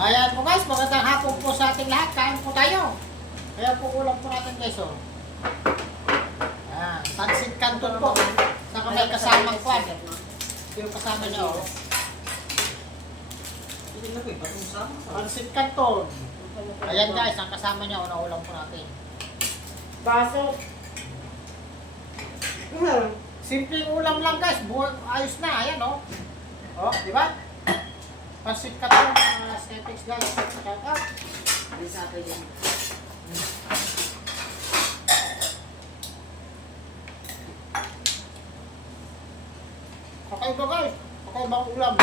Ayan po guys, magandang hapon po sa ating lahat. Kain po tayo. Kaya po ulam po natin guys. Oh. Ayan, pansit canton po. Saka may kasamang kwan. Yung kasama niya oh. Pansit canton. Ayan guys, ang kasama niya na ulam po natin. Baso. Simpleng ulam lang guys. Ayos na. Ayan oh. Oh, di ba? Pansit canton, aesthetics guys. Shout out. Isa ito yan. Kakaiba guys. Kakaibang ulam.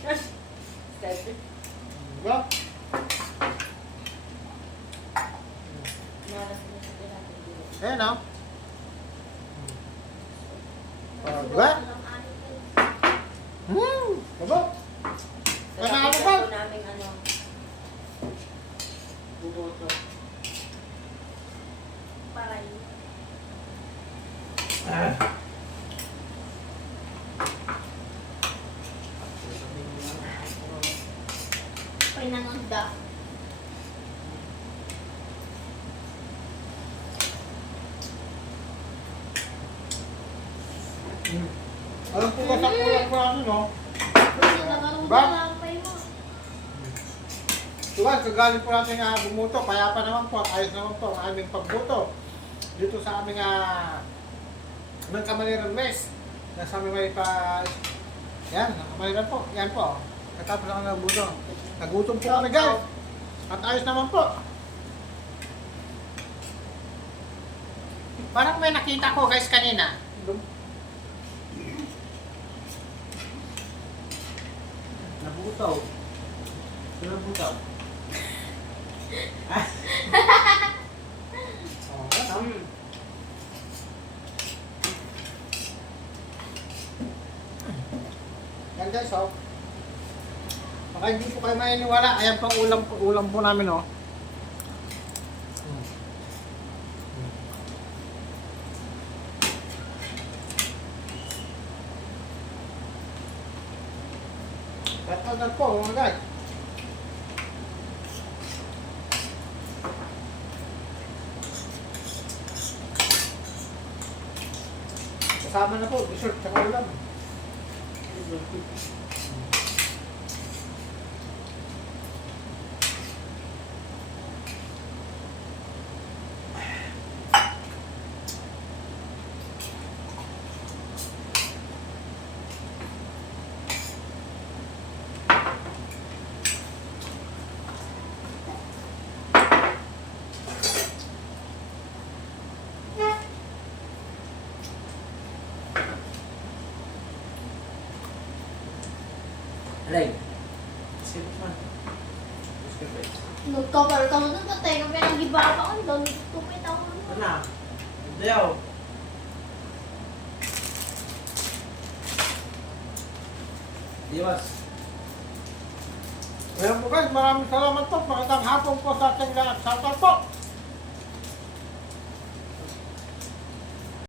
Step. Diba? Ayan oh. Diba? Diba? Kaya ano ba? Naming ano. Buboto. Paray. Pinangunda. Alam po ba sa ulam ko ano no? Ba? Diba, kagaling po natin bumuto, kaya pa naman po, ayos naman po ang aming pagbuto. Dito sa aming ng Kamaliran Mess. Nasa aming may pa... Yan, ng Kamaliran po. Yan po. Katapos lang ang buto. Nagutom po kami guys. At ayos naman po. Parang may nakita ko guys kanina. Nabutaw. Nabutaw. Oh, yan, yan guys, oh. Baka hindi po kayo maniniwala. Ayan pang ulam po namin, oh. Tatandaan po, mga guys. Kasama na po, dessert, tsaka ulam. Alay. Sipos man. Nagkapal ka mo doon, patay ka pinag-iba ka ko doon. Tupit ako doon. Ano? Dayaw. Diwas. Ayan po guys, maraming salamat po. Magandang hapon po sa ating lahat. Shout out po.